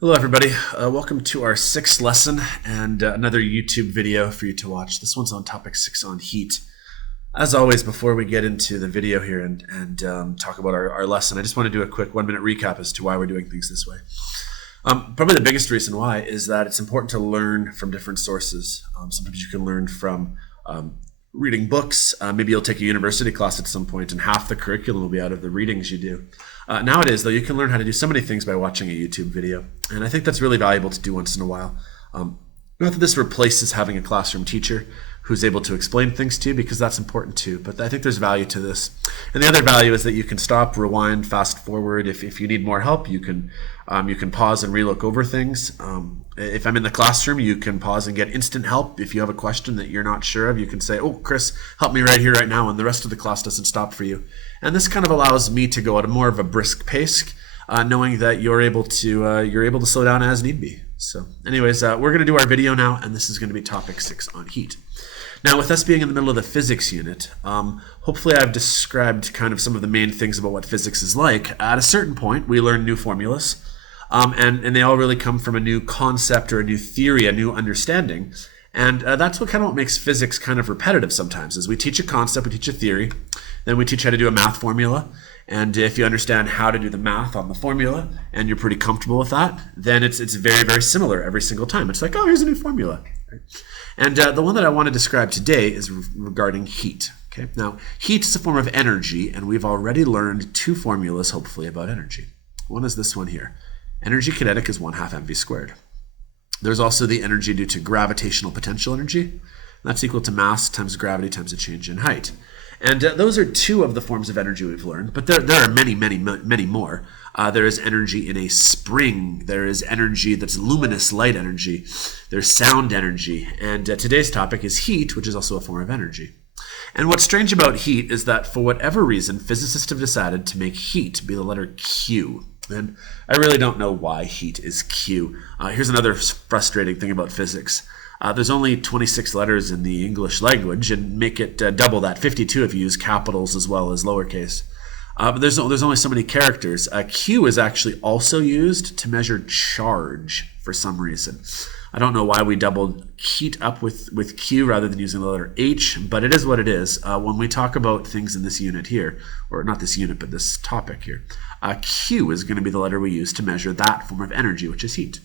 Hello everybody, welcome to our sixth lesson and another YouTube video for you to watch. This one's on topic 6 on heat. As always, before we get into the video here and talk about our lesson, I just want to do a quick 1-minute recap as to why we're doing things this way. Probably the biggest reason why is that it's important to learn from different sources. Sometimes you can learn from reading books. Maybe you'll take a university class at some point and half the curriculum will be out of the readings you do. Nowadays, though, you can learn how to do so many things by watching a YouTube video. And I think that's really valuable to do once in a while. Not that this replaces having a classroom teacher who's able to explain things to you, because that's important too. But I think there's value to this. And the other value is that you can stop, rewind, fast forward. If you need more help, you can pause and relook over things. If I'm in the classroom, you can pause and get instant help. If you have a question that you're not sure of, you can say, "Oh, Chris, help me right here, right now," and the rest of the class doesn't stop for you. And this kind of allows me to go at a more of a brisk pace, knowing that you're able to slow down as need be. So anyways, we're going to do our video now, and this is going to be topic 6 on heat. Now, with us being in the middle of the physics unit, hopefully I've described kind of some of the main things about what physics is like. At a certain point, we learn new formulas, and they all really come from a new concept or a new theory, a new understanding. And that's what makes physics kind of repetitive sometimes, is we teach a concept, we teach a theory, then we teach how to do a math formula. And if you understand how to do the math on the formula and you're pretty comfortable with that, then it's very, very similar every single time. It's like, oh, here's a new formula. And the one that I want to describe today is regarding heat. Okay. Now, heat is a form of energy, and we've already learned 2 formulas, hopefully, about energy. One is this one here. Energy kinetic is 1/2 mv squared. There's also the energy due to gravitational potential energy. That's equal to mass times gravity times a change in height. And those are 2 of the forms of energy we've learned, but there are many, many, many more. There is energy in a spring. There is energy that's luminous light energy. There's sound energy. And today's topic is heat, which is also a form of energy. And what's strange about heat is that for whatever reason, physicists have decided to make heat be the letter Q. And I really don't know why heat is Q. Here's another frustrating thing about physics. There's only 26 letters in the English language, and make it double that, 52 if you use capitals as well as lowercase. But there's only so many characters. Q is actually also used to measure charge for some reason. I don't know why we doubled heat up with Q rather than using the letter H, but it is what it is. When we talk about things in this unit here, or not this unit, but this topic here, Q is going to be the letter we use to measure that form of energy, which is heat.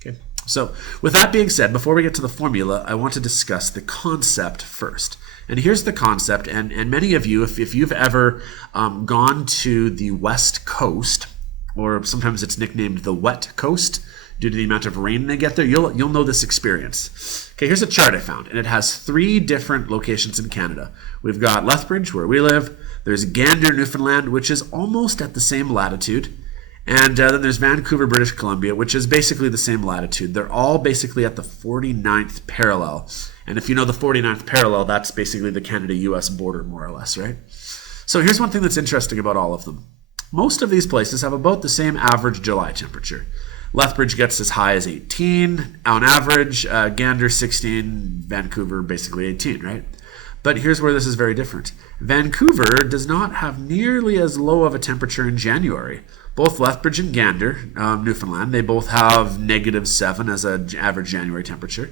Okay. So with that being said, before we get to the formula, I want to discuss the concept first. And here's the concept, and many of you, if you've ever gone to the West Coast, or sometimes it's nicknamed the Wet Coast, due to the amount of rain they get there, you'll know this experience. Okay, here's a chart I found, and it has 3 different locations in Canada. We've got Lethbridge, where we live. There's Gander, Newfoundland, which is almost at the same latitude. And then there's Vancouver, British Columbia, which is basically the same latitude. They're all basically at the 49th parallel. And if you know the 49th parallel, that's basically the Canada-US border, more or less, right? So here's one thing that's interesting about all of them. Most of these places have about the same average July temperature. Lethbridge gets as high as 18 on average, Gander 16, Vancouver basically 18, right? But here's where this is very different. Vancouver does not have nearly as low of a temperature in January. Both Lethbridge and Gander, Newfoundland, they both have -7 as an average January temperature.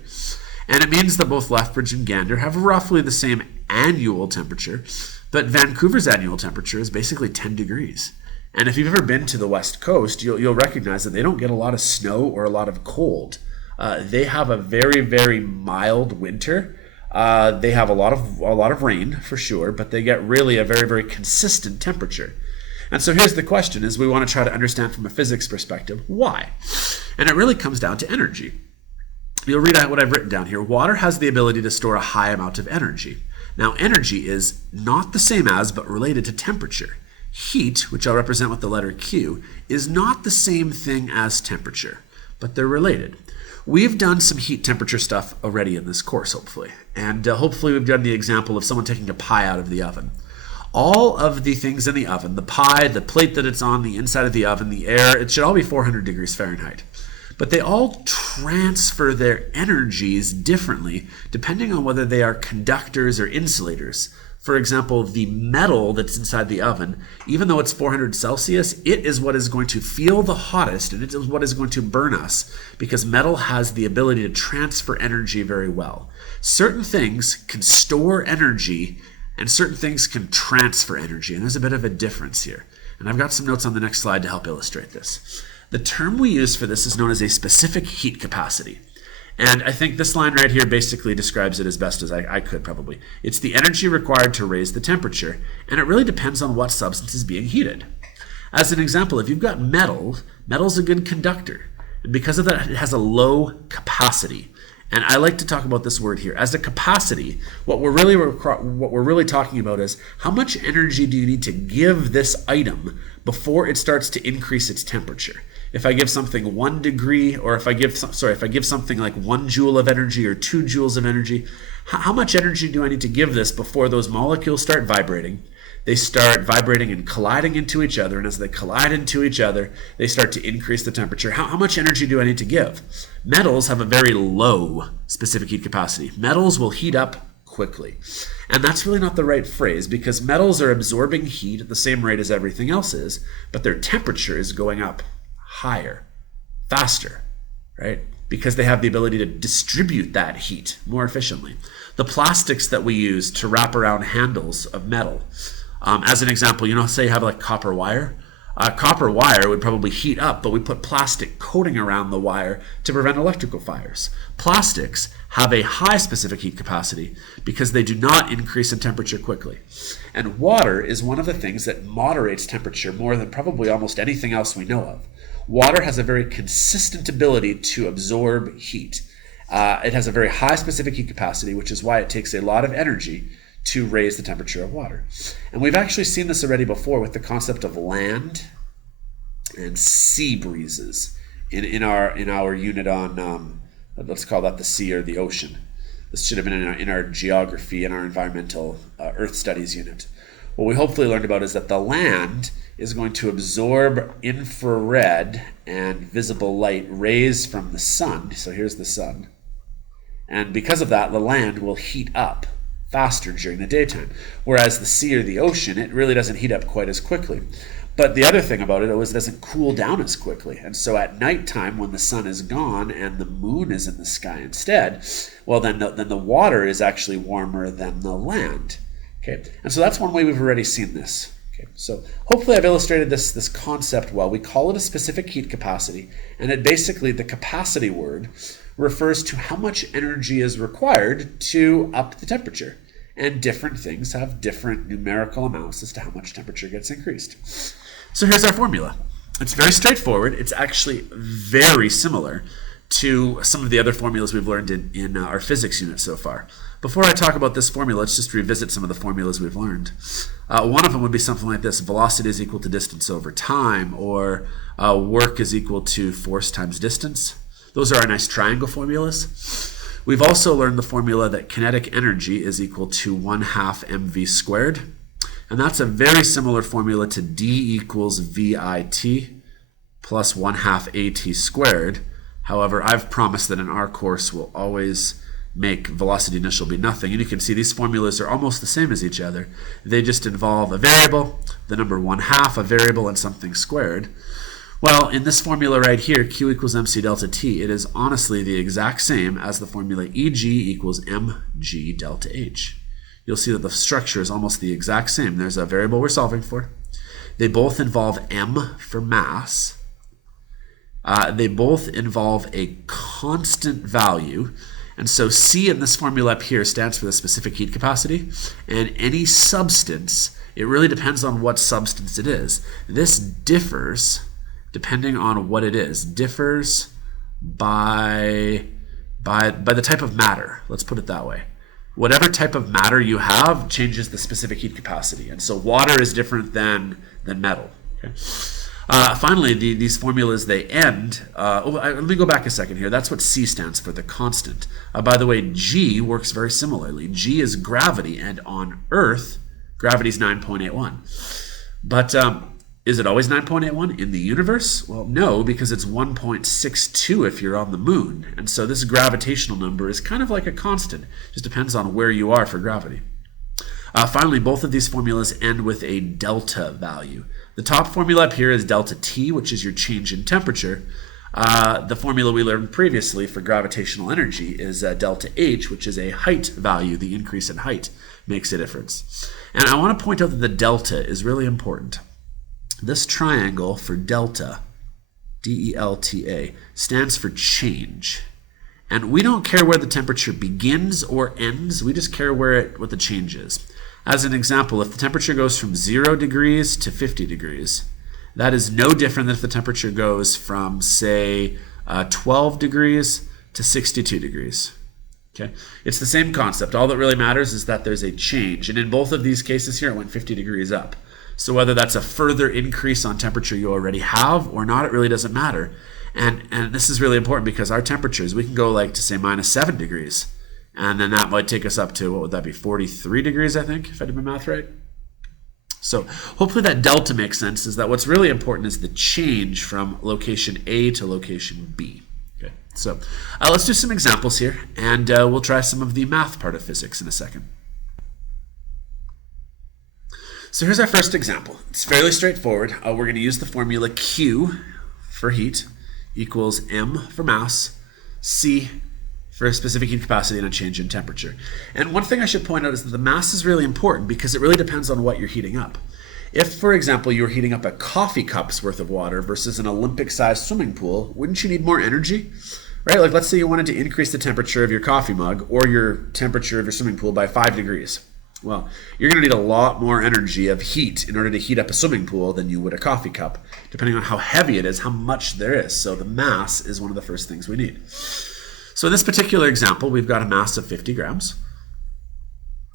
And it means that both Lethbridge and Gander have roughly the same annual temperature, but Vancouver's annual temperature is basically 10 degrees. And if you've ever been to the West Coast, you'll recognize that they don't get a lot of snow or a lot of cold. They have a very, very mild winter. They have a lot of rain for sure, but they get really a very, very consistent temperature. And so here's the question, is we want to try to understand from a physics perspective why. And it really comes down to energy. You'll read out what I've written down here. Water has the ability to store a high amount of energy. Now, energy is not the same as, but related to temperature. Heat, which I'll represent with the letter Q, is not the same thing as temperature, but they're related. We've done some heat temperature stuff already in this course, hopefully. And hopefully we've done the example of someone taking a pie out of the oven. All of the things in the oven, the pie, the plate that it's on, the inside of the oven, the air, it should all be 400 degrees Fahrenheit. But they all transfer their energies differently depending on whether they are conductors or insulators. For example, the metal that's inside the oven, even though it's 400 Celsius, it is what is going to feel the hottest, and it is what is going to burn us, because metal has the ability to transfer energy very well. Certain things can store energy, and certain things can transfer energy, and there's a bit of a difference here. And I've got some notes on the next slide to help illustrate this. The term we use for this is known as a specific heat capacity. And I think this line right here basically describes it as best as I could probably. It's the energy required to raise the temperature, and it really depends on what substance is being heated. As an example, if you've got metal, metal's a good conductor. And because of that, it has a low capacity. And I like to talk about this word here. As a capacity, what we're really talking about is how much energy do you need to give this item before it starts to increase its temperature. If I give something 1 degree, or if I give something like 1 joule of energy or 2 joules of energy, how much energy do I need to give this before those molecules start vibrating? They start vibrating and colliding into each other, and as they collide into each other, they start to increase the temperature. How much energy do I need to give? Metals have a very low specific heat capacity. Metals will heat up quickly. And that's really not the right phrase, because metals are absorbing heat at the same rate as everything else is, but their temperature is going up higher, faster, right? Because they have the ability to distribute that heat more efficiently. The plastics that we use to wrap around handles of metal, as an example, say you have like copper wire. Copper wire would probably heat up, but we put plastic coating around the wire to prevent electrical fires. Plastics have a high specific heat capacity because they do not increase in temperature quickly. And water is one of the things that moderates temperature more than probably almost anything else we know of. Water has a very consistent ability to absorb heat. It has a very high specific heat capacity, which is why it takes a lot of energy to raise the temperature of water. And we've actually seen this already before with the concept of land and sea breezes in our unit on, let's call that the sea or the ocean. This should have been in our geography and our environmental earth studies unit. What we hopefully learned about is that the land is going to absorb infrared and visible light rays from the sun. So here's the sun. And because of that, the land will heat up faster during the daytime. Whereas the sea or the ocean, it really doesn't heat up quite as quickly. But the other thing about it is it doesn't cool down as quickly. And so at nighttime, when the sun is gone and the moon is in the sky instead, well, then the water is actually warmer than the land. Okay, and so that's one way we've already seen this. Okay, so hopefully I've illustrated this concept well. We call it a specific heat capacity, and it basically, the capacity word refers to how much energy is required to up the temperature. And different things have different numerical amounts as to how much temperature gets increased. So here's our formula. It's very straightforward. It's actually very similar to some of the other formulas we've learned in our physics unit so far. Before I talk about this formula, let's just revisit some of the formulas we've learned. One of them would be something like this: velocity is equal to distance over time, or work is equal to force times distance. Those are our nice triangle formulas. We've also learned the formula that kinetic energy is equal to 1/2 mv squared. And that's a very similar formula to D equals VIT plus 1/2 AT squared. However, I've promised that in our course we'll always make velocity initial be nothing. And you can see these formulas are almost the same as each other. They just involve a variable, the number 1/2, a variable, and something squared. Well, in this formula right here, Q equals MC delta T, it is honestly the exact same as the formula EG equals mg delta H. You'll see that the structure is almost the exact same. There's a variable we're solving for. They both involve m for mass. They both involve a constant value. And so C in this formula up here stands for the specific heat capacity. And any substance, it really depends on what substance it is. This differs depending on what it is. Differs by the type of matter. Let's put it that way. Whatever type of matter you have changes the specific heat capacity. And so water is different than metal. Okay? Finally, these formulas, they end. Let me go back a second here. That's what C stands for, the constant. By the way, G works very similarly. G is gravity, and on Earth, gravity is 9.81. But is it always 9.81 in the universe? Well, no, because it's 1.62 if you're on the moon. And so this gravitational number is kind of like a constant. It just depends on where you are for gravity. Finally, both of these formulas end with a delta value. The top formula up here is delta T, which is your change in temperature. The formula we learned previously for gravitational energy is delta H, which is a height value. The increase in height makes a difference. And I want to point out that the delta is really important. This triangle for delta, D-E-L-T-A, stands for change. And we don't care where the temperature begins or ends. We just care what the change is. As an example, if the temperature goes from 0 degrees to 50 degrees, that is no different than if the temperature goes from, say, 12 degrees to 62 degrees. Okay, it's the same concept. All that really matters is that there's a change. And in both of these cases here, it went 50 degrees up. So whether that's a further increase on temperature you already have or not, it really doesn't matter. And this is really important because our temperatures, we can go like to say -7 degrees. And then that might take us up to, what would that be, 43 degrees, I think, if I did my math right. So hopefully that delta makes sense, is that what's really important is the change from location A to location B. Okay, so let's do some examples here, and we'll try some of the math part of physics in a second. So here's our first example. It's fairly straightforward. We're going to use the formula Q for heat equals M for mass, C for a specific heat capacity and a change in temperature. And one thing I should point out is that the mass is really important because it really depends on what you're heating up. If, for example, you're heating up a coffee cup's worth of water versus an Olympic-sized swimming pool, wouldn't you need more energy? Right? Like, let's say you wanted to increase the temperature of your coffee mug or your temperature of your swimming pool by 5 degrees. Well, you're going to need a lot more energy of heat in order to heat up a swimming pool than you would a coffee cup, depending on how heavy it is, how much there is. So the mass is one of the first things we need. So in this particular example, we've got a mass of 50 grams.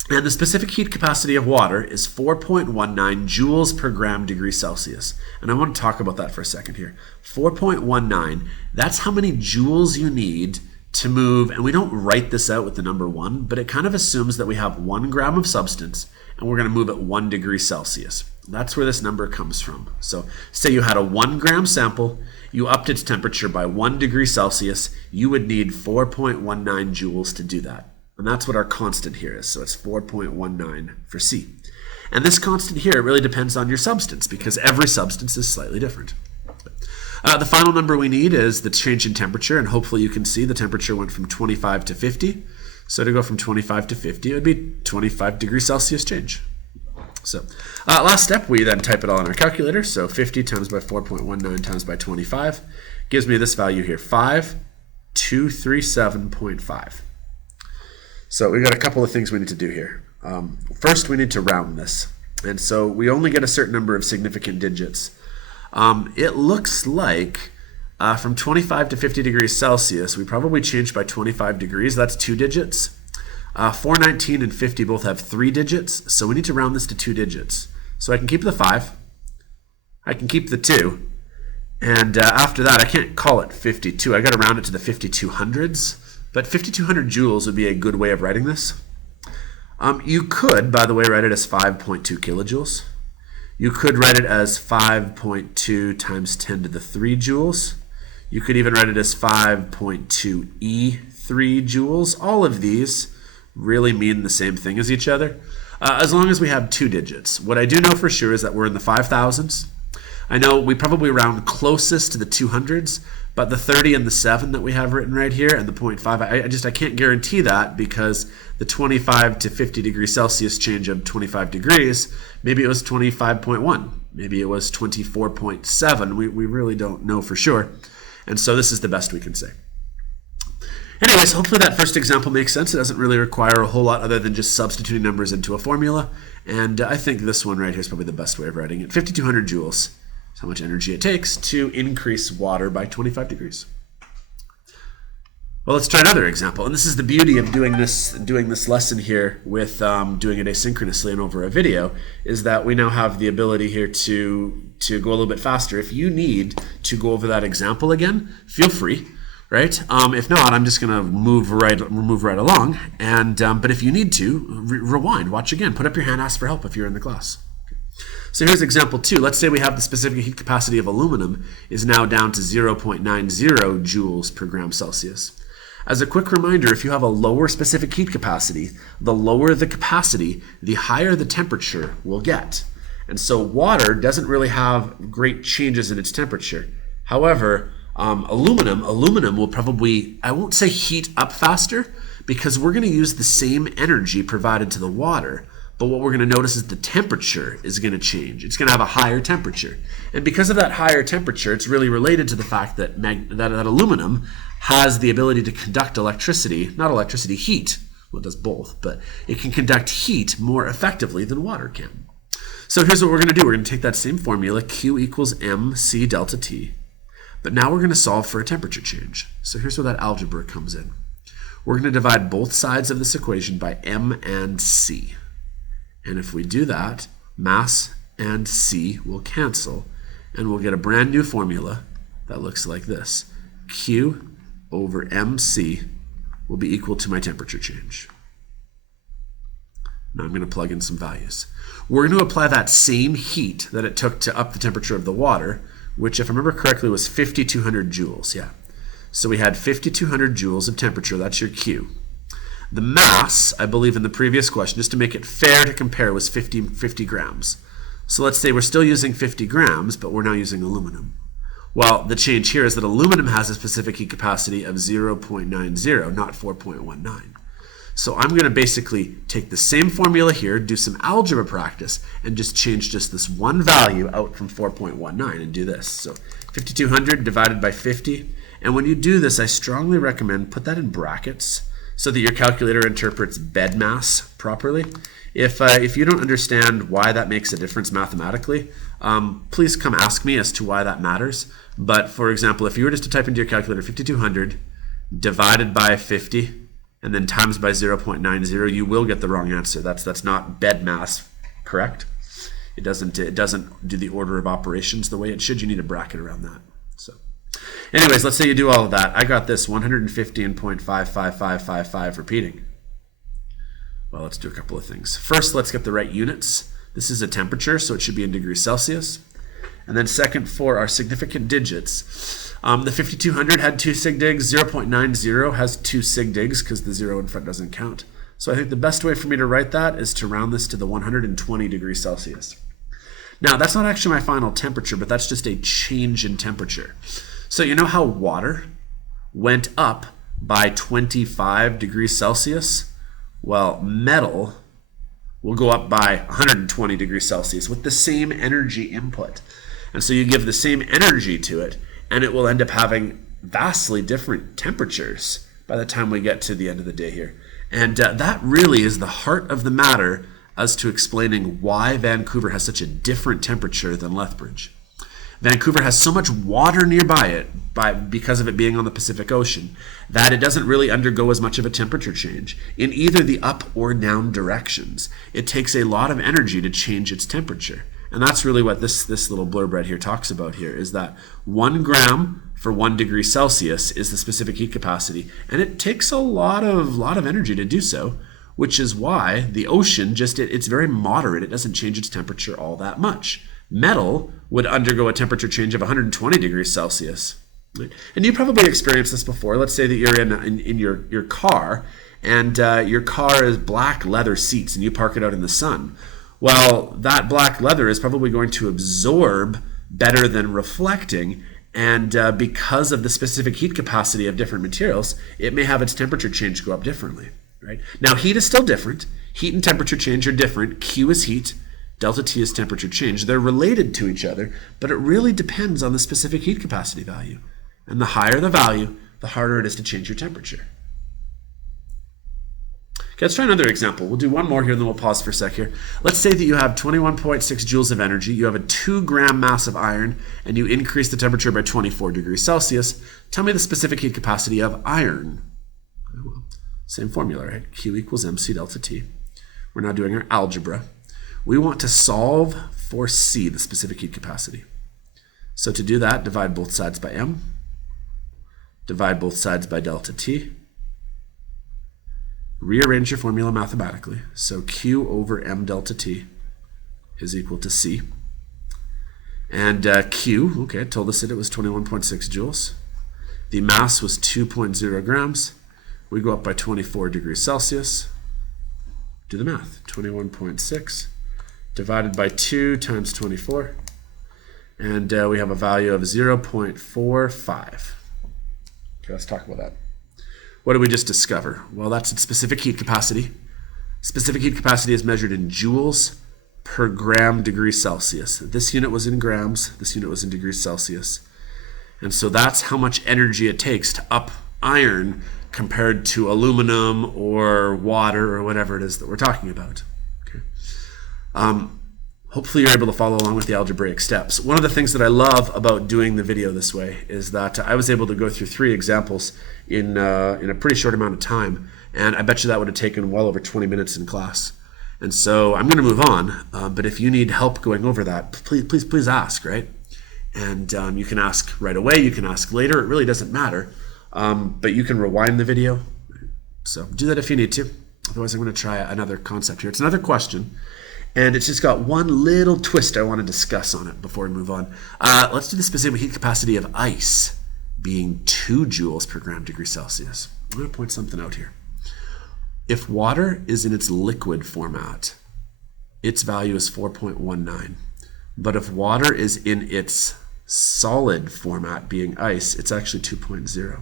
And the specific heat capacity of water is 4.19 joules per gram degree Celsius. And I want to talk about that for a second here. 4.19, that's how many joules you need to move, and we don't write this out with the number 1, but it kind of assumes that we have 1 gram of substance and we're going to move at 1 degree Celsius. That's where this number comes from. So say you had a 1 gram sample, you upped its temperature by 1 degree Celsius, you would need 4.19 joules to do that. And that's what our constant here is. So it's 4.19 for C. And this constant here really depends on your substance because every substance is slightly different. The final number we need is the change in temperature, and hopefully you can see the temperature went from 25 to 50. So to go from 25 to 50, it would be 25 degrees Celsius change. So last step, we then type it all in our calculator. So 50 times by 4.19 times by 25 gives me this value here, 5237.5. So we've got a couple of things we need to do here. First, we need to round this. And so we only get a certain number of significant digits. It looks like from 25 to 50 degrees Celsius, we probably changed by 25 degrees. That's 2 digits. 419 and 50 both have 3 digits, so we need to round this to 2 digits. So I can keep the 5, I can keep the 2, and after that I can't call it 52. I got to round it to the 5200s, but 5200 joules would be a good way of writing this. You could, by the way, write it as 5.2 kilojoules. You could write it as 5.2 times 10 to the 3 joules. You could even write it as 5.2 E3 joules. All of these really mean the same thing as each other, as long as we have 2 digits. What I do know for sure is that we're in the 5,000s. I know we probably round closest to the 200s, but the 30 and the 7 that we have written right here and the 0.5, I can't guarantee that because the 25 to 50 degrees Celsius change of 25 degrees, maybe it was 25.1, maybe it was 24.7. We really don't know for sure. And so this is the best we can say. Anyways, hopefully that first example makes sense. It doesn't really require a whole lot other than just substituting numbers into a formula. And I think this one right here is probably the best way of writing it. 5200 joules is how much energy it takes to increase water by 25 degrees. Well, let's try another example. And this is the beauty of doing this lesson here with doing it asynchronously and over a video, is that we now have the ability here to go a little bit faster. If you need to go over that example again, feel free. Right? If not, I'm just going to move right along. And but if you need to, rewind, watch again, put up your hand, ask for help if you're in the class. Okay. So here's example 2. Let's say we have the specific heat capacity of aluminum is now down to 0.90 joules per gram Celsius. As a quick reminder, if you have a lower specific heat capacity, the lower the capacity, the higher the temperature will get. And so water doesn't really have great changes in its temperature. However, aluminum will probably, I won't say heat up faster, because we're going to use the same energy provided to the water. But what we're going to notice is the temperature is going to change. It's going to have a higher temperature. And because of that higher temperature, it's really related to the fact that aluminum has the ability to conduct electricity, not electricity, heat. Well, it does both, but it can conduct heat more effectively than water can. So here's what we're going to do. We're going to take that same formula, Q equals mc delta T, but now we're going to solve for a temperature change. So here's where that algebra comes in. We're going to divide both sides of this equation by m and c. And if we do that, mass and c will cancel, and we'll get a brand new formula that looks like this. Q over mc will be equal to my temperature change. Now I'm going to plug in some values. We're going to apply that same heat that it took to up the temperature of the water, which, if I remember correctly, was 5,200 joules. Yeah. So we had 5,200 joules of temperature. That's your Q. The mass, I believe in the previous question, just to make it fair to compare, was 50 grams. So let's say we're still using 50 grams, but we're now using aluminum. Well, the change here is that aluminum has a specific heat capacity of 0.90, not 4.19. So I'm going to basically take the same formula here, do some algebra practice, and just change just this one value out from 4.19 and do this. So 5,200 divided by 50. And when you do this, I strongly recommend put that in brackets so that your calculator interprets bed mass properly. If you don't understand why that makes a difference mathematically, please come ask me as to why that matters. But for example, if you were just to type into your calculator 5,200 divided by 50 and then times by 0.90, you will get the wrong answer. That's not bed mass, correct? It doesn't do the order of operations the way it should. You need a bracket around that. So anyways, let's say you do all of that. I got this 115.55555 repeating. Well, let's do a couple of things. First, let's get the right units. This is a temperature, so it should be in degrees Celsius. And then second, for our significant digits, the 5,200 had 2 sig digs, 0.90 has 2 sig digs because the 0 in front doesn't count. So I think the best way for me to write that is to round this to the 120 degrees Celsius. Now, that's not actually my final temperature, but that's just a change in temperature. So you know how water went up by 25 degrees Celsius? Well, metal will go up by 120 degrees Celsius with the same energy input. And so you give the same energy to it, and it will end up having vastly different temperatures by the time we get to the end of the day here. And that really is the heart of the matter as to explaining why Vancouver has such a different temperature than Lethbridge. Vancouver has so much water nearby it because of it being on the Pacific Ocean that it doesn't really undergo as much of a temperature change in either the up or down directions. It takes a lot of energy to change its temperature. And that's really what this little blurb right here talks about here, is that 1 gram for 1 degree Celsius is the specific heat capacity. And it takes a lot of energy to do so, which is why the ocean it's very moderate. It doesn't change its temperature all that much. Metal would undergo a temperature change of 120 degrees Celsius. Right? And you probably experienced this before. Let's say that you're in your car, and your car is black leather seats, and you park it out in the sun. Well, that black leather is probably going to absorb better than reflecting, and because of the specific heat capacity of different materials, it may have its temperature change go up differently. Right? Now, heat is still different. Heat and temperature change are different. Q is heat. Delta T is temperature change. They're related to each other, but it really depends on the specific heat capacity value. And the higher the value, the harder it is to change your temperature. Okay, let's try another example. We'll do one more here, and then we'll pause for a sec here. Let's say that you have 21.6 joules of energy, you have a 2 gram mass of iron, and you increase the temperature by 24 degrees Celsius. Tell me the specific heat capacity of iron. Well, same formula, right? Q equals mc delta T. We're now doing our algebra. We want to solve for C, the specific heat capacity. So to do that, divide both sides by m, divide both sides by delta T, rearrange your formula mathematically. So Q over m delta T is equal to C. And Q, okay, told us that it was 21.6 joules. The mass was 2.0 grams. We go up by 24 degrees Celsius. Do the math. 21.6 divided by 2 times 24. And we have a value of 0.45. Okay, let's talk about that. What did we just discover? Well, that's its specific heat capacity. Specific heat capacity is measured in joules per gram degree Celsius. This unit was in grams. This unit was in degrees Celsius. And so that's how much energy it takes to up iron compared to aluminum or water or whatever it is that we're talking about. Okay. Hopefully you're able to follow along with the algebraic steps. One of the things that I love about doing the video this way is that I was able to go through 3 examples in a pretty short amount of time, and I bet you that would have taken well over 20 minutes in class. And so I'm going to move on, but if you need help going over that, please ask, right? And you can ask right away, you can ask later, it really doesn't matter. But you can rewind the video. So do that if you need to. Otherwise, I'm going to try another concept here. It's another question, and it's just got one little twist I want to discuss on it before we move on. Let's do the specific heat capacity of ice being 2 joules per gram degree Celsius. I'm going to point something out here. If water is in its liquid format, its value is 4.19. But if water is in its solid format, being ice, it's actually 2.0.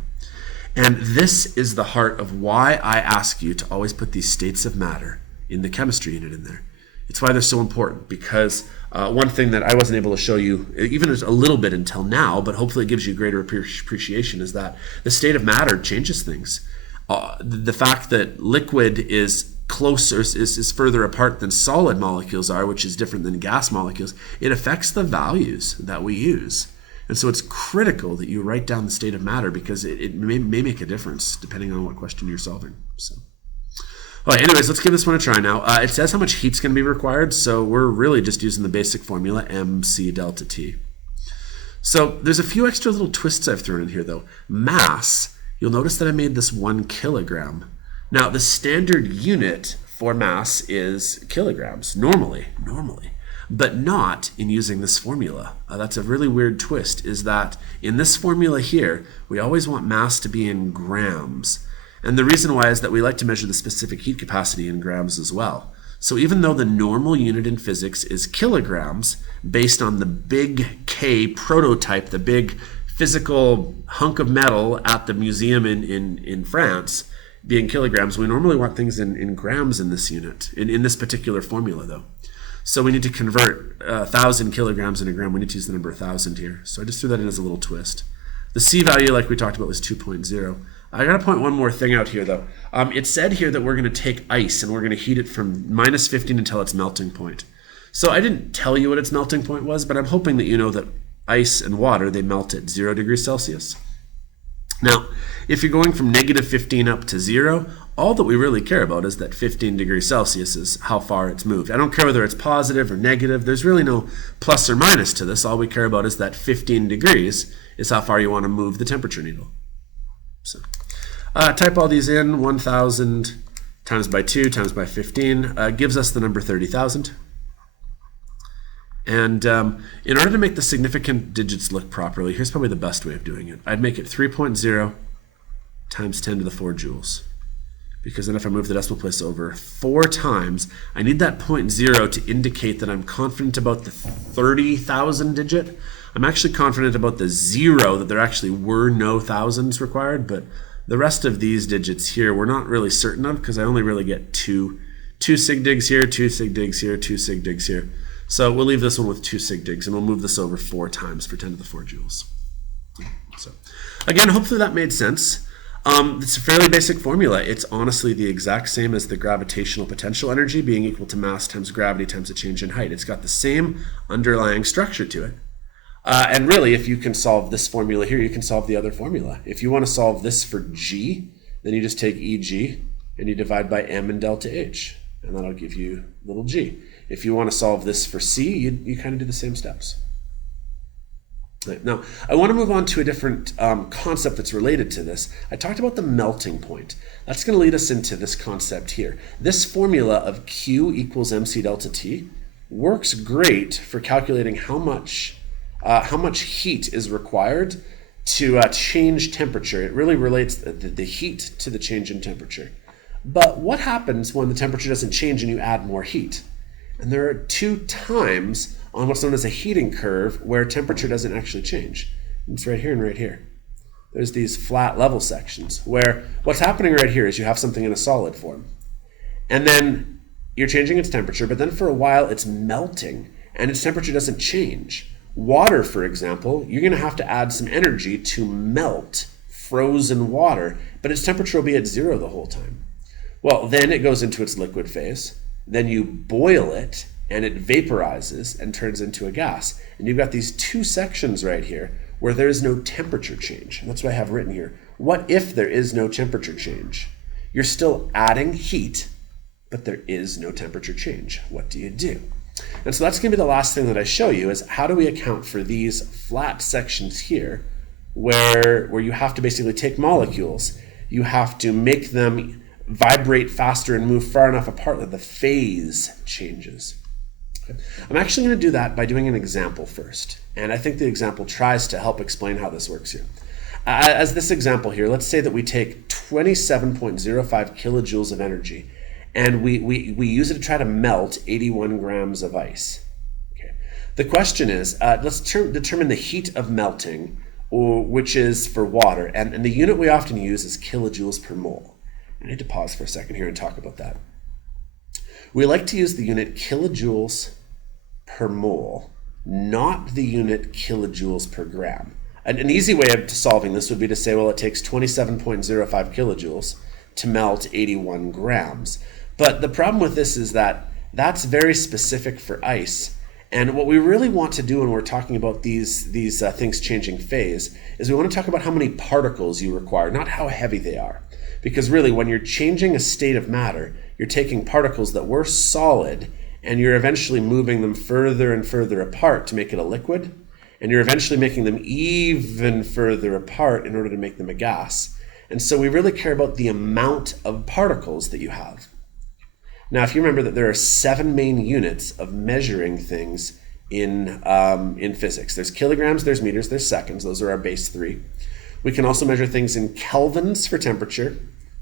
And this is the heart of why I ask you to always put these states of matter in the chemistry unit in there. It's why they're so important, because one thing that I wasn't able to show you, even a little bit until now, but hopefully it gives you greater appreciation, is that the state of matter changes things. The fact that liquid is closer, is further apart than solid molecules are, which is different than gas molecules, it affects the values that we use. And so it's critical that you write down the state of matter, because it may make a difference depending on what question you're solving. So, all right, anyways, let's give this one a try now. It says how much heat's going to be required, so we're really just using the basic formula, mc delta T. So there's a few extra little twists I've thrown in here, though. Mass, you'll notice that I made this 1 kilogram. Now, the standard unit for mass is kilograms, normally, but not in using this formula. That's a really weird twist, is that in this formula here, we always want mass to be in grams. And the reason why is that we like to measure the specific heat capacity in grams as well. So even though the normal unit in physics is kilograms, based on the big K prototype, the big physical hunk of metal at the museum in France, being kilograms, we normally want things in grams in this unit, in this particular formula though. So we need to convert 1,000 kilograms into a gram. We need to use the number 1,000 here. So I just threw that in as a little twist. The C value, like we talked about, was 2.0. I gotta point one more thing out here though. It said here that we're gonna take ice and we're gonna heat it from -15 until its melting point. So I didn't tell you what its melting point was, but I'm hoping that you know that ice and water, they melt at 0 degrees Celsius. Now, if you're going from -15 up to 0, all that we really care about is that 15 degrees Celsius is how far it's moved. I don't care whether it's positive or negative. There's really no plus or minus to this. All we care about is that 15 degrees is how far you want to move the temperature needle. So type all these in. 1,000 times by 2 times by 15 gives us the number 30,000. And in order to make the significant digits look properly, here's probably the best way of doing it. I'd make it 3.0 times 10 to the 4 joules. Because then if I move the decimal place over 4 times, I need that 0.0 to indicate that I'm confident about the 30,000 digit. I'm actually confident about the 0, that there actually were no thousands required, but the rest of these digits here we're not really certain of, because I only really get two sig digs here, 2 sig digs here, 2 sig digs here. So we'll leave this one with 2 sig digs, and we'll move this over 4 times for 10 to the 4 joules. So again, hopefully that made sense. It's a fairly basic formula. It's honestly the exact same as the gravitational potential energy being equal to mass times gravity times a change in height. It's got the same underlying structure to it. And really, if you can solve this formula here, you can solve the other formula. If you want to solve this for G, then you just take EG and you divide by M and delta H, and that'll give you little g. If you want to solve this for C, you kind of do the same steps. Now, I want to move on to a different concept that's related to this. I talked about the melting point. That's going to lead us into this concept here. This formula of Q equals mc delta T works great for calculating how much heat is required change temperature. It really relates the heat to the change in temperature. But what happens when the temperature doesn't change and you add more heat? And there are two times on what's known as a heating curve where temperature doesn't actually change. It's right here and right here. There's these flat level sections where what's happening right here is you have something in a solid form. And then you're changing its temperature, but then for a while it's melting and its temperature doesn't change. Water, for example, you're going to have to add some energy to melt frozen water, but its temperature will be at 0 the whole time. Well, then it goes into its liquid phase. Then you boil it and it vaporizes and turns into a gas. And you've got these two sections right here where there is no temperature change. And that's what I have written here. What if there is no temperature change? You're still adding heat, but there is no temperature change. What do you do? And so that's going to be the last thing that I show you is how do we account for these flat sections here where you have to basically take molecules, you have to make them vibrate faster and move far enough apart that the phase changes. Okay. I'm actually going to do that by doing an example first. And I think the example tries to help explain how this works here. As this example here, let's say that we take 27.05 kilojoules of energy and we use it to try to melt 81 grams of ice. Okay. The question is, let's determine the heat of melting, which is for water. And the unit we often use is kilojoules per mole. I need to pause for a second here and talk about that. We like to use the unit kilojoules per mole, not the unit kilojoules per gram. An easy way of solving this would be to say, well, it takes 27.05 kilojoules to melt 81 grams. But the problem with this is that that's very specific for ice. And what we really want to do when we're talking about these things changing phase is we want to talk about how many particles you require, not how heavy they are. Because really, when you're changing a state of matter, you're taking particles that were solid and you're eventually moving them further and further apart to make it a liquid. And you're eventually making them even further apart in order to make them a gas. And so we really care about the amount of particles that you have. Now, if you remember that there are 7 main units of measuring things in physics. There's kilograms, there's meters, there's seconds. Those are our base 3. We can also measure things in kelvins for temperature.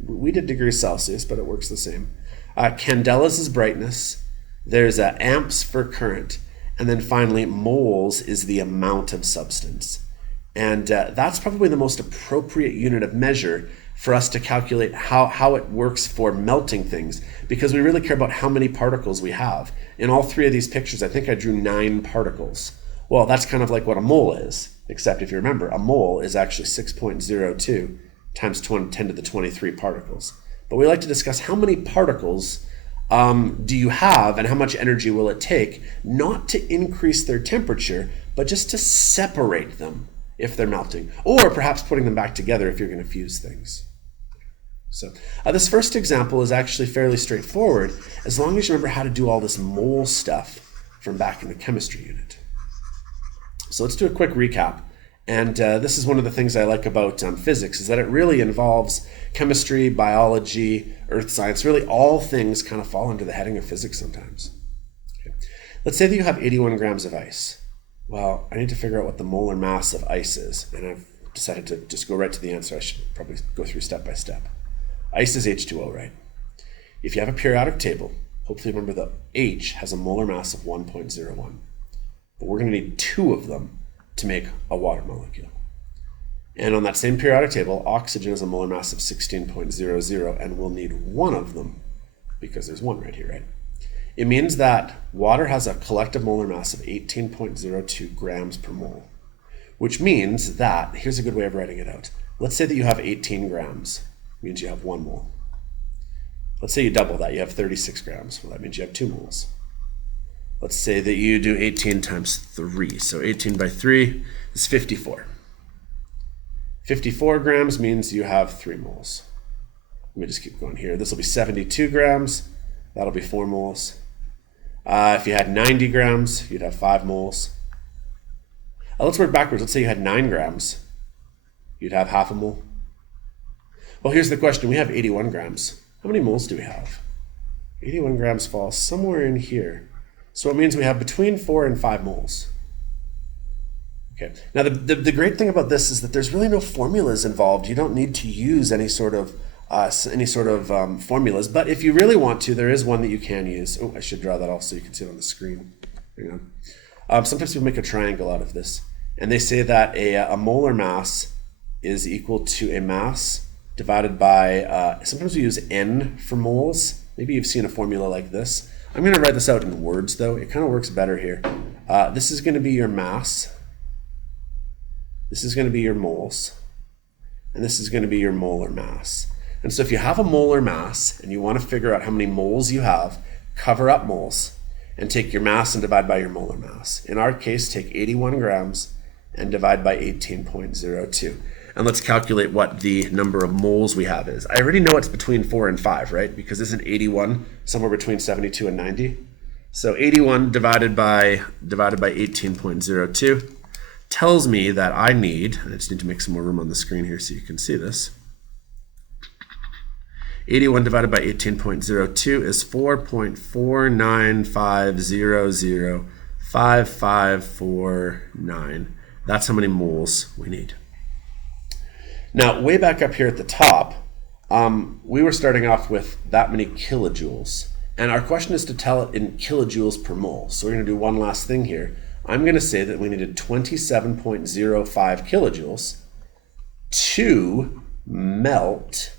We did degrees Celsius, but it works the same. Candelas is brightness. There's amps for current. And then finally, moles is the amount of substance. And that's probably the most appropriate unit of measure for us to calculate how it works for melting things, because we really care about how many particles we have. In all 3 of these pictures, I think I drew 9 particles. Well, that's kind of like what a mole is, except if you remember, a mole is actually 6.02 times 10 to the 23 particles. But we like to discuss how many particles do you have and how much energy will it take, not to increase their temperature, but just to separate them if they're melting, or perhaps putting them back together if you're going to fuse things. So this first example is actually fairly straightforward, as long as you remember how to do all this mole stuff from back in the chemistry unit. So let's do a quick recap. And this is one of the things I like about physics, is that it really involves chemistry, biology, earth science. Really all things kind of fall under the heading of physics sometimes. Okay. Let's say that you have 81 grams of ice. Well, I need to figure out what the molar mass of ice is, and I've decided to just go right to the answer. I should probably go through step by step. Ice is H2O, right? If you have a periodic table, hopefully remember that H has a molar mass of 1.01. But we're going to need 2 of them to make a water molecule. And on that same periodic table, oxygen has a molar mass of 16.00, and we'll need 1 of them because there's 1 right here, right? It means that water has a collective molar mass of 18.02 grams per mole, which means that, here's a good way of writing it out. Let's say that you have 18 grams, means you have 1 mole. Let's say you double that, you have 36 grams. Well, that means you have 2 moles. Let's say that you do 18 times 3. So 18 by 3 is 54. 54 grams means you have 3 moles. Let me just keep going here. This will be 72 grams. That'll be 4 moles. If you had 90 grams, you'd have 5 moles. Let's work backwards. Let's say you had 9 grams. You'd have half a mole. Well, here's the question. We have 81 grams. How many moles do we have? 81 grams falls somewhere in here. So it means we have between 4 and 5 moles. Okay. Now, the great thing about this is that there's really no formulas involved. You don't need to use any sort of formulas. But if you really want to, there is one that you can use. Oh, I should draw that off so you can see it on the screen. Hang on. Sometimes people make a triangle out of this, and they say that a molar mass is equal to a mass divided by, sometimes we use N for moles. Maybe you've seen a formula like this. I'm going to write this out in words, though. It kind of works better here. This is going to be your mass. This is going to be your moles. And this is going to be your molar mass. And so if you have a molar mass and you want to figure out how many moles you have, cover up moles and take your mass and divide by your molar mass. In our case, take 81 grams and divide by 18.02. And let's calculate what the number of moles we have is. I already know it's between 4 and 5, right? Because isn't 81 somewhere between 72 and 90? So 81 divided by 18.02 tells me that I need, I just need to make some more room on the screen here so you can see this. 81 divided by 18.02 is 4.49500554.9. That's how many moles we need. Now, way back up here at the top, we were starting off with that many kilojoules. And our question is to tell it in kilojoules per mole. So we're going to do one last thing here. I'm going to say that we needed 27.05 kilojoules to melt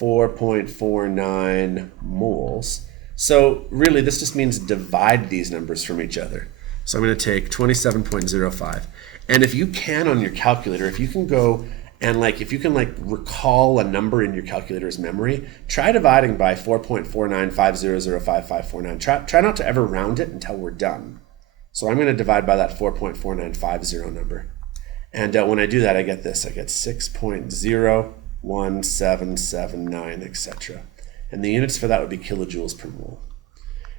4.49 moles. So really, this just means divide these numbers from each other. So I'm going to take 27.05. And if you can on your calculator, if you can go and if you can recall a number in your calculator's memory, try dividing by 4.4950055549. Try not to ever round it until we're done. So I'm going to divide by that 4.4950 number. And when I do that, I get this. I get 6.01779, etc. And the units for that would be kilojoules per mole.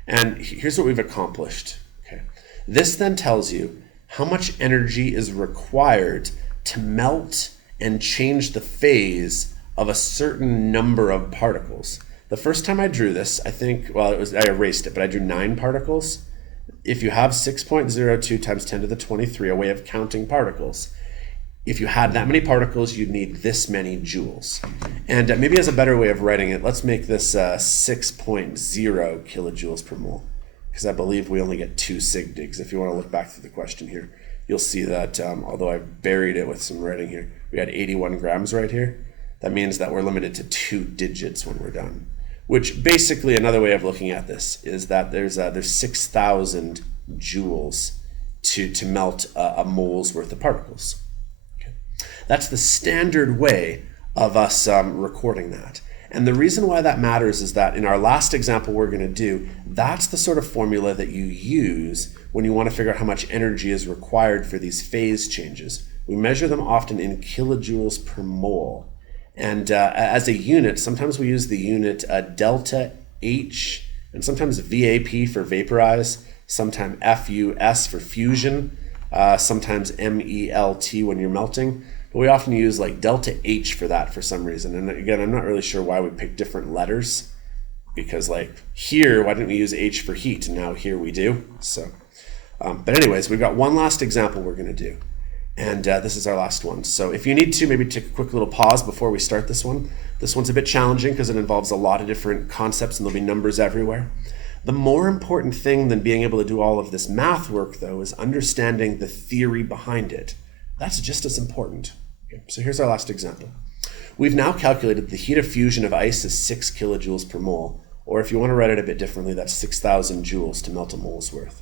And here's what we've accomplished. Okay. This then tells you how much energy is required to melt and change the phase of a certain number of particles. The first time I drew this, I erased it, but I drew 9 particles. If you have 6.02 times 10 to the 23, a way of counting particles, if you had that many particles, you'd need this many joules. And maybe as a better way of writing it, let's make this 6.0 kilojoules per mole, because I believe we only get 2 sig digs. If you want to look back through the question here, you'll see that although I've buried it with some writing here, we had 81 grams right here. That means that we're limited to 2 digits when we're done. Which basically, another way of looking at this is that there's 6,000 joules to melt a mole's worth of particles. Okay. That's the standard way of us recording that. And the reason why that matters is that in our last example we're going to do, that's the sort of formula that you use when you want to figure out how much energy is required for these phase changes. We measure them often in kilojoules per mole. And as a unit, sometimes we use the unit delta H, and sometimes VAP for vaporize, sometimes FUS for fusion, sometimes MELT when you're melting. But we often use delta H for that for some reason. And again, I'm not really sure why we pick different letters, because here, why didn't we use H for heat? And now here we do. So, but anyways, we've got one last example we're going to do. And this is our last one. So if you need to, maybe take a quick little pause before we start this one. This one's a bit challenging because it involves a lot of different concepts and there'll be numbers everywhere. The more important thing than being able to do all of this math work, though, is understanding the theory behind it. That's just as important. Okay, so here's our last example. We've now calculated the heat of fusion of ice is 6 kilojoules per mole, or if you want to write it a bit differently, that's 6,000 joules to melt a mole's worth.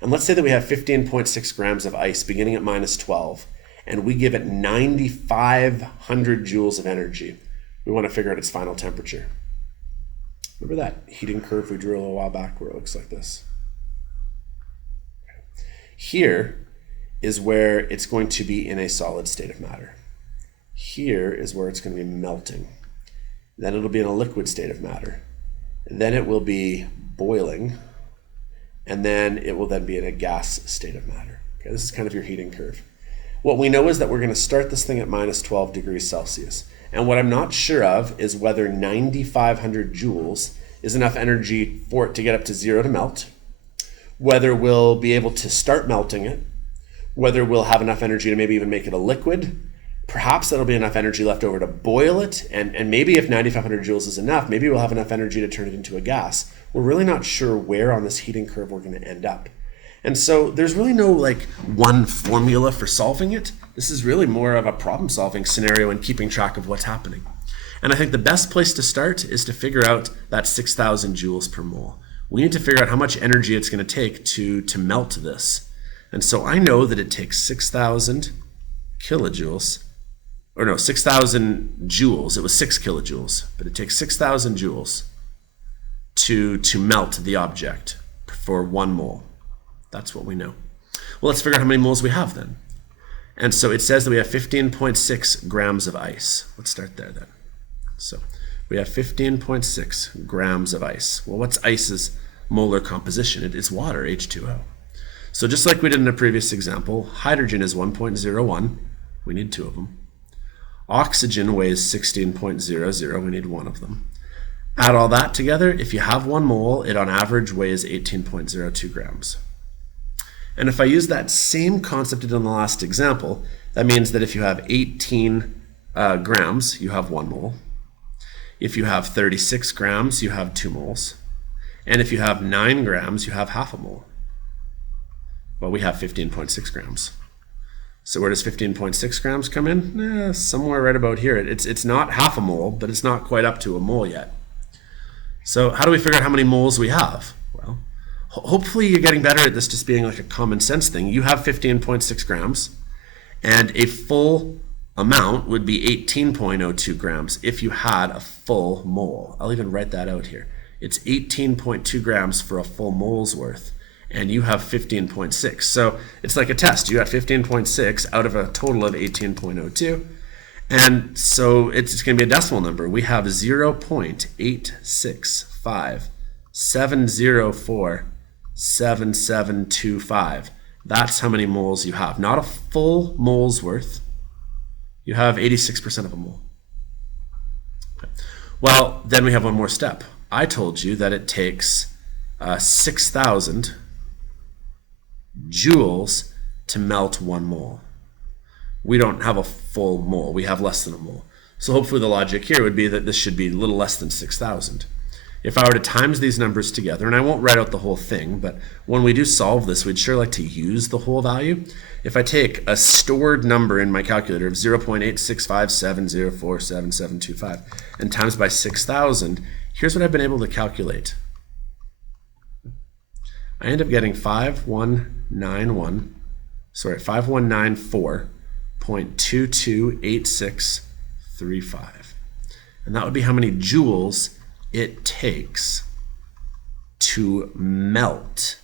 And let's say that we have 15.6 grams of ice beginning at minus 12, and we give it 9,500 joules of energy. We want to figure out its final temperature. Remember that heating curve we drew a little while back where it looks like this? Here is where it's going to be in a solid state of matter. Here is where it's going to be melting. Then it'll be in a liquid state of matter. Then it will be boiling. And then it will then be in a gas state of matter. Okay, this is kind of your heating curve. What we know is that we're going to start this thing at minus 12 degrees Celsius. And what I'm not sure of is whether 9,500 joules is enough energy for it to get up to 0 to melt, whether we'll be able to start melting it, whether we'll have enough energy to maybe even make it a liquid. Perhaps that'll be enough energy left over to boil it, and maybe if 9,500 joules is enough, maybe we'll have enough energy to turn it into a gas. We're really not sure where on this heating curve we're going to end up. And so there's really no like one formula for solving it. This is really more of a problem-solving scenario and keeping track of what's happening. And I think the best place to start is to figure out that 6,000 joules per mole. We need to figure out how much energy it's going to take to melt this. And so I know that it takes 6,000 kilojoules, or no, 6,000 joules. It was 6 kilojoules, but it takes 6,000 joules to melt the object for 1 mole. That's what we know. Well, let's figure out how many moles we have then. And so it says that we have 15.6 grams of ice. Let's start there then. So we have 15.6 grams of ice. Well, what's ice's molar composition? It is water, H2O. So just like we did in the previous example, hydrogen is 1.01. We need 2 of them. Oxygen weighs 16.00. We need 1 of them. Add all that together. If you have 1 mole, it on average weighs 18.02 grams. And if I use that same concept in the last example, that means that if you have 18 grams, you have 1 mole. If you have 36 grams, you have 2 moles. And if you have 9 grams, you have half a mole. Well, we have 15.6 grams. So where does 15.6 grams come in? Somewhere right about here. It's not half a mole, but it's not quite up to a mole yet. So how do we figure out how many moles we have? Well, hopefully you're getting better at this just being like a common sense thing. You have 15.6 grams, and a full amount would be 18.02 grams if you had a full mole. I'll even write that out here. It's 18.2 grams for a full mole's worth, and you have 15.6. So it's like a test. You got 15.6 out of a total of 18.02. And so it's going to be a decimal number. We have 0.86570477725. That's how many moles you have. Not a full mole's worth. You have 86% of a mole. Okay. Well, then we have one more step. I told you that it takes 6,000 joules to melt 1 mole. We don't have a full mole. We have less than a mole. So hopefully the logic here would be that this should be a little less than 6,000. If I were to times these numbers together, and I won't write out the whole thing, but when we do solve this, we'd sure like to use the whole value. If I take a stored number in my calculator of 0.86570477725 and times by 6,000, here's what I've been able to calculate. I end up getting 5194.228635. And that would be how many joules it takes to melt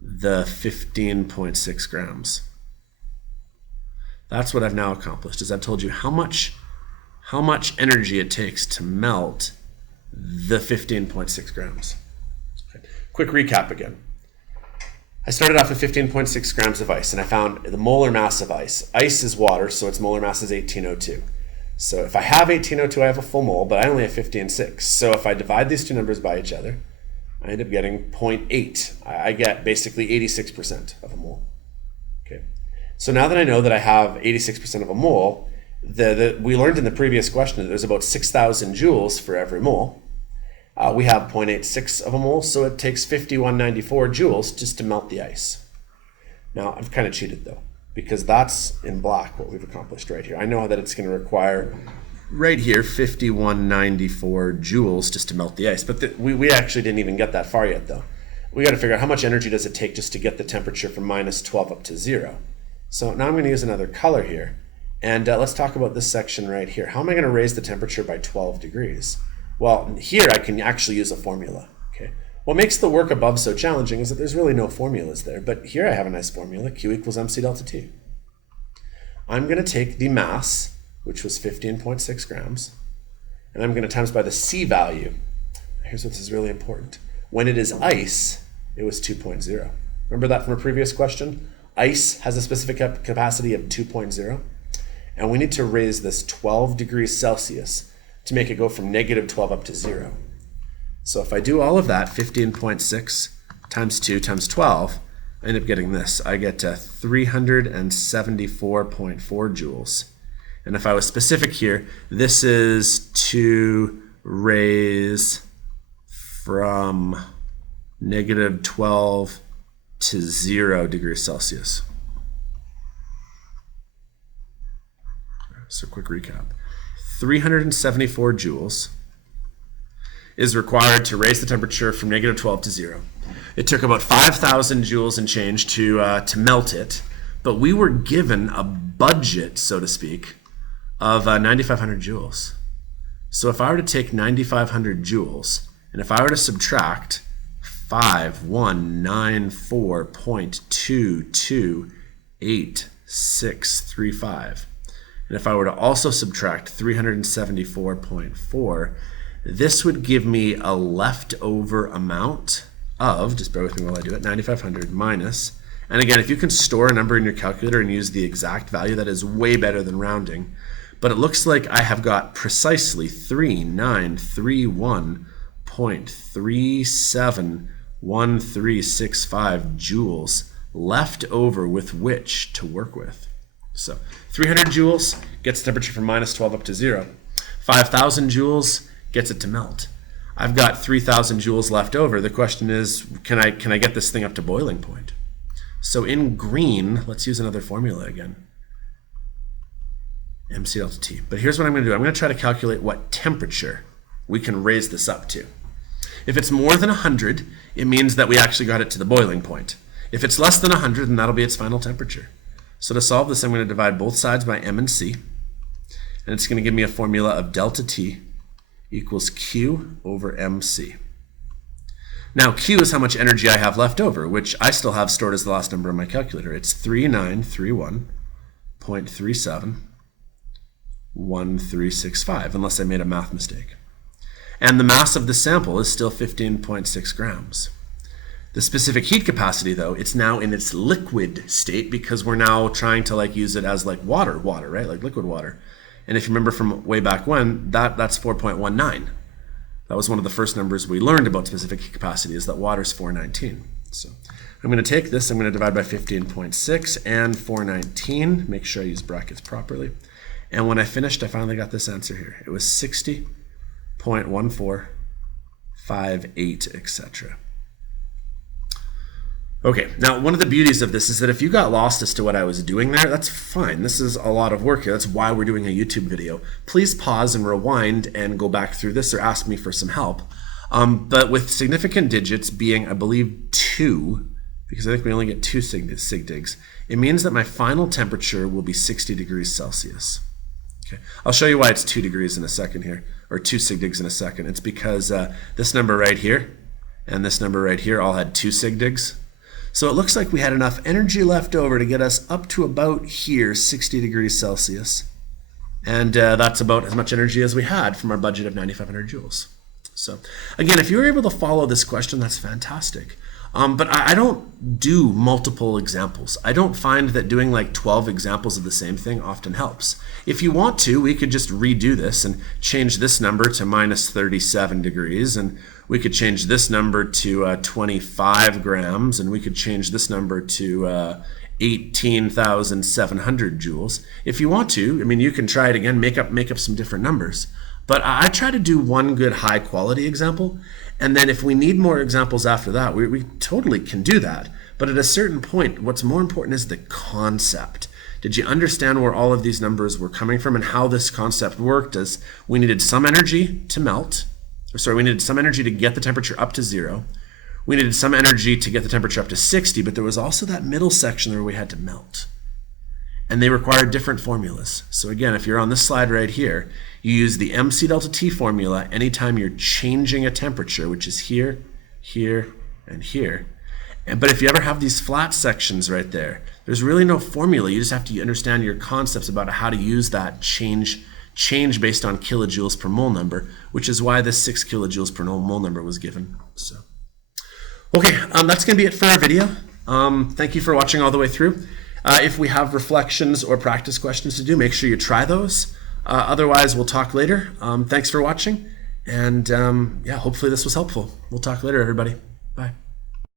the 15.6 grams. That's what I've now accomplished, is I've told you how much energy it takes to melt the 15.6 grams. Okay. Quick recap again. I started off with 15.6 grams of ice, and I found the molar mass of ice. Ice is water, so its molar mass is 1802. So if I have 1802, I have a full mole, but I only have 15.6. So if I divide these two numbers by each other, I end up getting 0.8. I get basically 86% of a mole. Okay. So now that I know that I have 86% of a mole, we learned in the previous question that there's about 6,000 joules for every mole. We have 0.86 of a mole, so it takes 5194 joules just to melt the ice. Now, I've kind of cheated though, because that's in black what we've accomplished right here. I know that it's going to require right here 5194 joules just to melt the ice, but we actually didn't even get that far yet though. We got to figure out how much energy does it take just to get the temperature from minus 12 up to 0. So now I'm going to use another color here, and let's talk about this section right here. How am I going to raise the temperature by 12 degrees? Well, here I can actually use a formula. Okay. What makes the work above so challenging is that there's really no formulas there, but here I have a nice formula, Q equals mc delta T. I'm going to take the mass, which was 15.6 grams, and I'm going to times by the C value. Here's what is really important. When it is ice, it was 2.0. Remember that from a previous question? Ice has a specific capacity of 2.0, and we need to raise this 12 degrees Celsius to make it go from negative 12 up to 0. So if I do all of that, 15.6 times 2 times 12, I end up getting this. I get 374.4 joules. And if I was specific here, this is to raise from -12 to 0 degrees Celsius. So quick recap. 374 joules is required to raise the temperature from -12 to 0. It took about 5,000 joules and change to melt it, but we were given a budget, so to speak, of 9,500 joules. So if I were to take 9,500 joules, and if I were to subtract 5194.228635, and if I were to also subtract 374.4, this would give me a leftover amount of, just bear with me while I do it, 9,500 minus, and again, if you can store a number in your calculator and use the exact value, that is way better than rounding. But it looks like I have got precisely 3931.371365 joules left over with which to work with. So 300 joules gets the temperature from -12 up to 0. 5,000 joules gets it to melt. I've got 3,000 joules left over. The question is, can I get this thing up to boiling point? So in green, let's use another formula again. MC delta T. But here's what I'm going to do. I'm going to try to calculate what temperature we can raise this up to. If it's more than 100, it means that we actually got it to the boiling point. If it's less than 100, then that'll be its final temperature. So to solve this, I'm going to divide both sides by M and C. And it's going to give me a formula of delta T equals Q over MC. Now Q is how much energy I have left over, which I still have stored as the last number in my calculator. It's 3931.371365, unless I made a math mistake. And the mass of the sample is still 15.6 grams. The specific heat capacity, though, it's now in its liquid state because we're now trying to use it as water, right? Like liquid water. And if you remember from way back when, that's 4.19. That was one of the first numbers we learned about specific heat capacity, is that water's 419. So I'm going to take this, I'm going to divide by 15.6 and 419, make sure I use brackets properly. And when I finished, I finally got this answer here. It was 60.1458, etc. Okay, now one of the beauties of this is that if you got lost as to what I was doing there, that's fine. This is a lot of work here. That's why we're doing a YouTube video. Please pause and rewind and go back through this or ask me for some help. But with significant digits being, I believe, 2, because I think we only get 2 sig digs, it means that my final temperature will be 60 degrees Celsius. Okay, I'll show you why it's 2 degrees in a second here, or 2 sig digs in a second. It's because this number right here and this number right here all had 2 sig digs. So it looks like we had enough energy left over to get us up to about here, 60 degrees Celsius. And that's about as much energy as we had from our budget of 9,500 joules. So again, if you were able to follow this question, that's fantastic. But I don't do multiple examples. I don't find that doing 12 examples of the same thing often helps. If you want to, we could just redo this and change this number to -37 degrees, and we could change this number to 25 grams, and we could change this number to 18,700 joules. If you want to, I mean, you can try it again, make up some different numbers. But I try to do one good high quality example, and then if we need more examples after that, we totally can do that. But at a certain point, what's more important is the concept. Did you understand where all of these numbers were coming from and how this concept worked? As we needed some energy to melt, we needed some energy to get the temperature up to 0. We needed some energy to get the temperature up to 60, but there was also that middle section where we had to melt. And they required different formulas. So again, if you're on this slide right here, you use the MC delta T formula anytime you're changing a temperature, which is here, here, and here. But if you ever have these flat sections right there, there's really no formula. You just have to understand your concepts about how to use that change based on kilojoules per mole number, which is why this 6 kilojoules per mole number was given. So, okay, that's going to be it for our video. Thank you for watching all the way through. If we have reflections or practice questions to do, make sure you try those. Otherwise, we'll talk later. Thanks for watching, and yeah, hopefully this was helpful. We'll talk later, everybody. Bye.